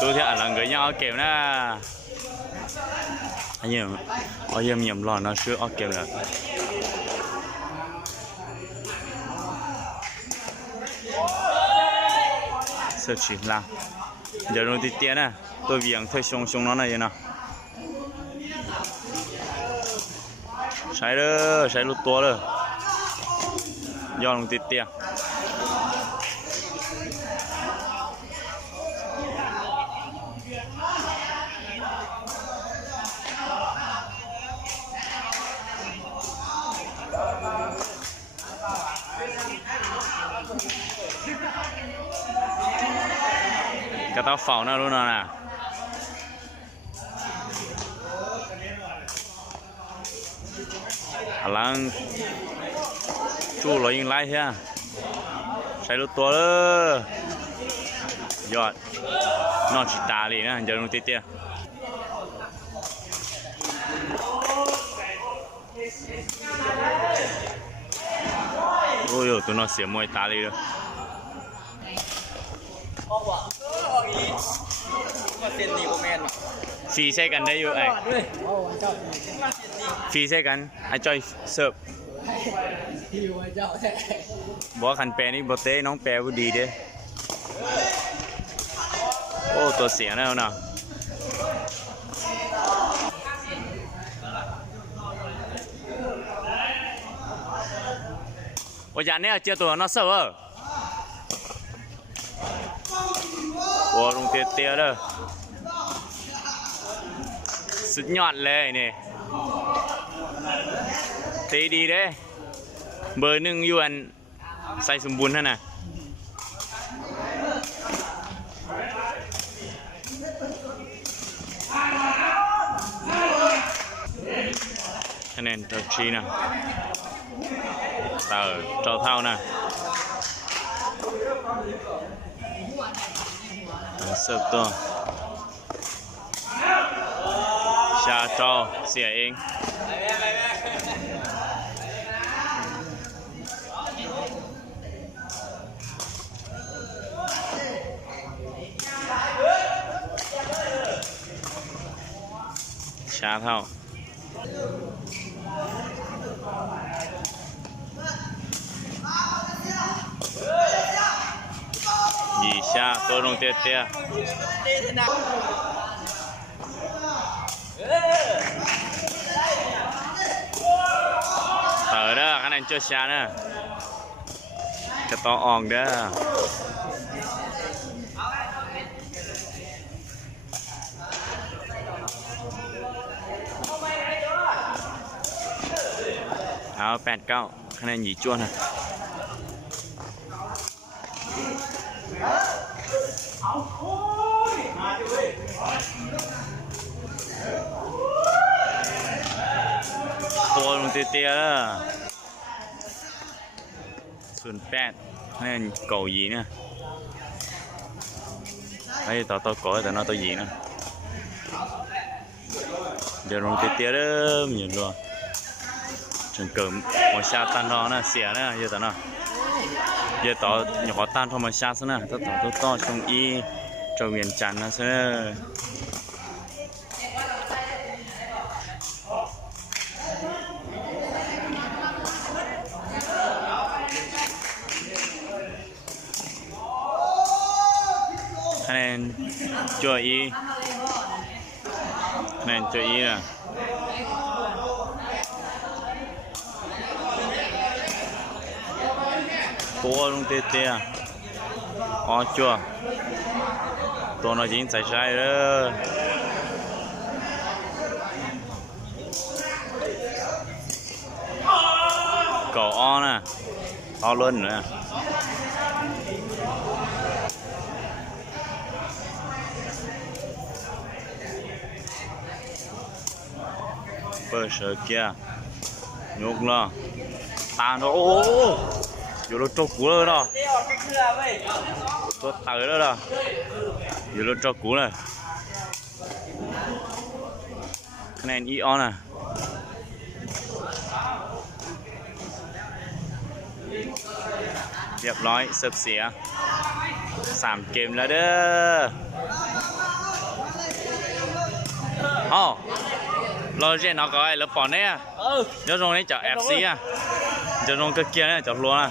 tôi thì là người nhau kiểu na anh em ở em nhầm lòn nó chưa ở kiểu là sợ chỉ là giờ nó đi tiền à tôi viếng thôi xong xong nó này nào sai lút tua rồi do nó đi tiền cái tao phỏng nó luôn nè lăng chu lo yên lại ha sai lút tua rồi giọt nó chỉ tà đi nè giờ nó tít tía ôi tụi nó xỉa môi tà đi rồi phiใช่กันได้อยู่ไอ้ฟรีใช่กันไอ้จอยเสิร์ฟบอกขันแปรนี่บอเต้น้องแปรก็ดีเด้โอ้ตัวเสียแล้วนะโอ้ยานเนี่ยเจ้าตัวน้องเสิร์ฟโอ้ลงเตี้ยๆเลยสุดยอดเลยนี่ตีดีเด้เบอร์หนึ่งยวนใส่สมบูรณ์ท่านน่ะคะแนนเท่าชีนะเต่าเจ้าเท่านะเสิร์ฟตัวชาจอเสียเองชาเท่ายีชาตัวลงเตี้ยเต่อเด้อคะแนนเจ้าชาเด้อจะต่อออกเด้อเอา8-9คะแนนหยีจ้วนนะตัวลงเตี้ยๆแล้ว08คะแนนเก่าหยีนะไอ้ต่อก่อแต่น้อตัวหยีนะเดี๋ยวลงเตี้ยๆเริ่มอยู่ด้วยจนเกิดหัวชาตันรอนะเสียนะเยอะแต่นะเยอะต่ออย่าขอตันธรรมชาติซะนะต่อชงอีเจ้าเวียนจันทร์นะซะคะแนนจั่วอีคะแนนจั่วอีนะตัวลงเตี้ยอ๋อจั่วตัวน้อยยิงใส่ใช่เลยก่ออ้อนะอ้อล้นเลยเปิดเสือเกียร์ยกล้อตาโอ้อยู่รถจกูเลยเนาะตัวเต๋อเลยเนาะอยู่รถจกูเลยคะแนนอีออนอ่ะเรียบร้อยเสิร์ฟเสีย 3 เกมแล้วเด้ออ๋อเราเช่นnó có ai lớp bọn đấy à nhớ trong đấy chở FC à nhớ trong cái kia này chở luôn à